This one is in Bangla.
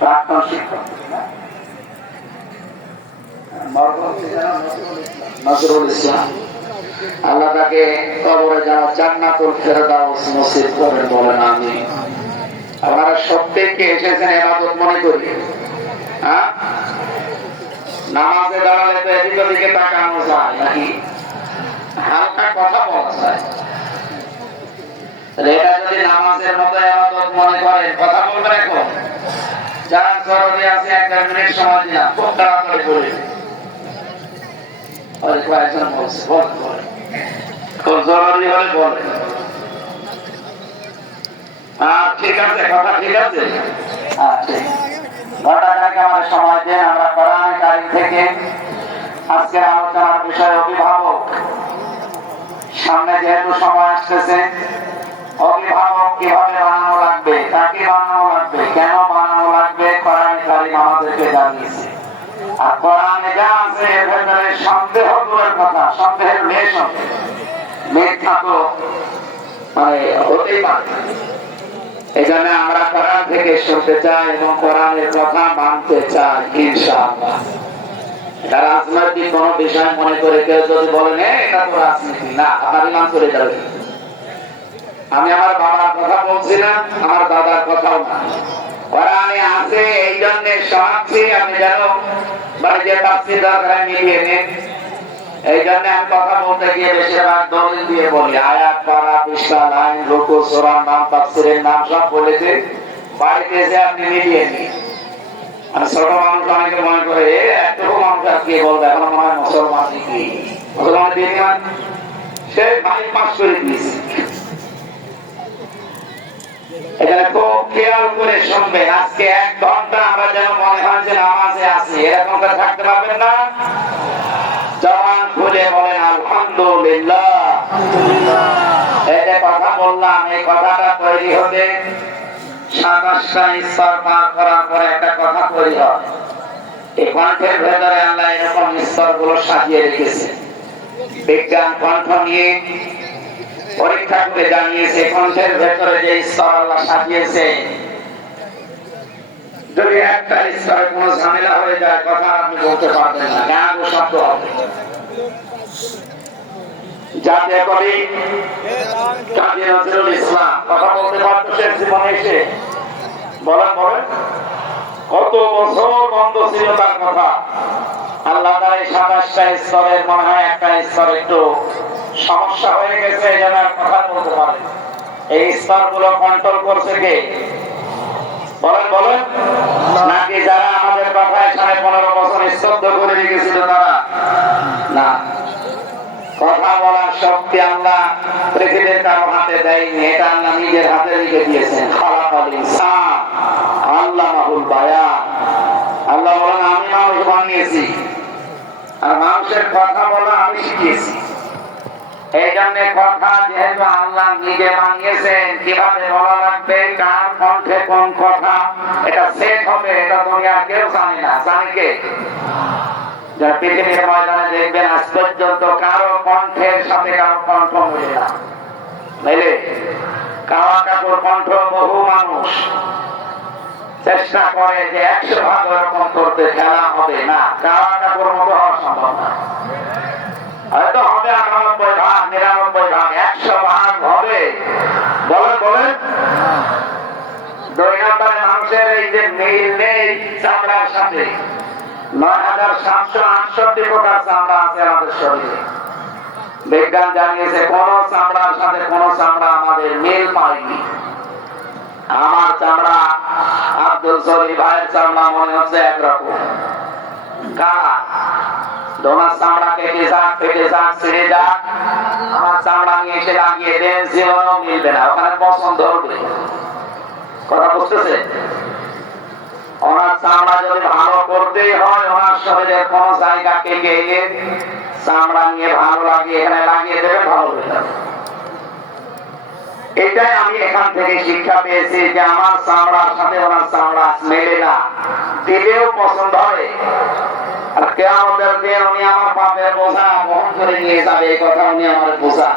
প্রাক্তন শিক্ষক নজরুল ইসলাম, আল্লাহ তাকে কবরে যেন জান্নাতুল ফেরদাউস নসিব করেন, বলেন আমিন। আপনারা প্রত্যেকে এসেছেন ইবাদত মনে করি। হ্যাঁ, নামাজে দাঁড়ালে তো এদিক ওদিকে তাকানো যায় নাকি, হালকা কথা বলা যায়। এটা যদি নামাজের মতো ইবাদত মনে করেন, কথা বলবেন। এখন যারা জরুরি আছে 1 মিনিট সময় দিলাম, খুব তাড়াতাড়ি বলি। কয়েকজন বলছে বলে খুব জরুরি হলে বলে। ঠিক আছে, কথা ঠিক আছে। ঠিক, ঘন্টাখানেক আমার সময় দিয়ে আমরা কোরআন কারীম থেকে আজকের আলোচনার বিষয় অভিভাবক। সামনে যেহেতু সময় আসতেছে, অভিভাবক কিভাবে বানানো লাগবে, কাকে বানানো লাগবে, কেন বানানো লাগবে, কোরআন কারীম আমাদেরকে জানিয়েছে। আর কোরআনে যা আছে এর ভেতরে সন্দেহ দূরের কথা, সন্দেহের লেশ হবে, মিথ্যা তো হতেই পারে। এই জন্য আমরা কোরআন থেকে শুনতে চাই এবং কোরআনের কথা মানতে চাই ইনশাআল্লাহ। এটা রাজনৈতিক কোন বিষয় মনে করে কেউ যদি বলেন এটা তো রাজনীতি, না, আপনার ইমান চলে যাবে। আমি আমার বাবার কথা বলছি না, আমার দাদার কথাও না, কোরআনে আছে। এই জন্য শোনাচ্ছি আপনি যেন বাড়িতে তাফসীর দরকার মিলিয়ে নেন। এই জন্য আমি কথা বলতে গিয়ে বেশিরভাগ দলিল দিয়ে বলি, আয়াত, পারা, পৃষ্ঠা, লাইন, রুকু, সূরার নাম, তাফসীরের নাম সব বলেছে। বাড়িতে এসে আপনি মিলিয়ে নিন। আর ছোট মানুষ অনেকে মনে করে এতটুকু মানুষ আর কি বলবে, এখন মনে হয় মুসলমান নাকি, মুসলমান দিয়ে সে ভাই পাস করে দিয়েছে। এখানে খুব খেয়াল করে শুনবেন। আজকে 1 ঘন্টা আমরা যেন মনে হয় যে নামাজে আছি, এরকম থাকতে পারবেন না। জবান খুলে বলেন আলহামদুলিল্লাহ। এই যে কথা বললাম, এই কথাটা তৈরি হতে 27টা স্তর পার করার পরে একটা কথা তৈরি হয়। এই কণ্ঠের ভেতরে আল্লাহ এরকম স্তরগুলো সাজিয়ে রেখেছে। বিজ্ঞান কণ্ঠ নিয়ে পরীক্ষা করে জানিয়েছে কণ্ঠের ভেতরে যে স্তর আল্লাহ সাজিয়েছে, যদি একটা স্তরে কোনো ঝামেলা হয়ে যায়, কথা আপনি বলতে পারবেন না, গান ও শব্দ হবে। জাতীয় কবি কাজী নজরুল ইসলাম কথা বলতে পারতো শেষ জীবনে এসে, বলেন কত বছর বন্ধ ছিল তার কথা। আল্লাহ তার এই 27টা স্তরের মনে হয় একটা স্তর একটু সমস্যা হয়ে গেছে, এই জন্য আর কথা বলতে পারে। এই স্তরগুলো কন্ট্রোল করছে কে, বলেন নাকি যারা আমাদের কথায় 15.5 বছর স্তব্ধ করে রেখেছিল তারা? না, কথা বলার শক্তি আল্লাহ পৃথিবীর কারো হাতে দেয়নি, এটা আল্লাহ নিজের হাতে রেখে দিয়েছেন। খালাকাল ইনসান আল্লামাহুল বায়ান। আল্লাহ বলেন আমি মানুষ বানিয়েছি আর মানুষের কথা বলা আমি শিখিয়েছি। এই জন্য কথা যেহেতু আল্লাহ নিজে বানিয়েছেন, কিভাবে বলা লাগবে, কার কণ্ঠে কোন কথা এটা সেট হবে, এটা দুনিয়া কেউ জানে না। জানে কে? যারা পৃথিবীর ময়দানে দেখবেন আজ পর্যন্ত কারো কণ্ঠের সাথে কারো কণ্ঠ মিলে না। মেলে কাওয়া কাকুর কণ্ঠ বহু মানুষ চেষ্টা করে যে 100 ভাগ এরকম করতে, খেলা হবে না, কাওয়া কাকুর মতো হওয়া সম্ভব না। হয়তো হবে 98 ভাগ, 99 ভাগ, 100 ভাগ হবে। বলেন 2 নম্বরে মানুষের এই যে মিল নেই চামড়ার সাথে। 9768 প্রকার চামড়া আছে আমাদের শরীরে। বিজ্ঞান জানিয়েছে কোন চামড়ার সাথে কোন চামড়া আমাদের মিল পায়নি। আমার চামড়া আব্দুল সলি ভাইয়ের চামড়া মনে হচ্ছে একরকম, তোমার চামড়া কেটে যাক ছিঁড়ে যাক, আমার চামড়া নিয়ে এসে লাগিয়ে দেন, জীবনও মিলবে না, ওখানে পছন্দ হবে। কথা বুঝতেছে? ওনার চামড়া যদি ভালো করতেই হয়, ওনার শরীরের কোন জায়গা কেটে এনে চামড়া নিয়ে ভালো লাগিয়ে এখানে লাগিয়ে দেবে, ভালো হয়ে যাবে। এটাই আমি এখান থেকে শিক্ষা পেয়েছি যে আমার চামড়ার সাথে ওনার চামড়া মেলে না, দিলেও পছন্দ হয়। আর কিয়ামতের দিন উনি আমার পাপের বোঝা বহন করে নিয়ে যাবে, এই কথা উনি আমার বোঝা।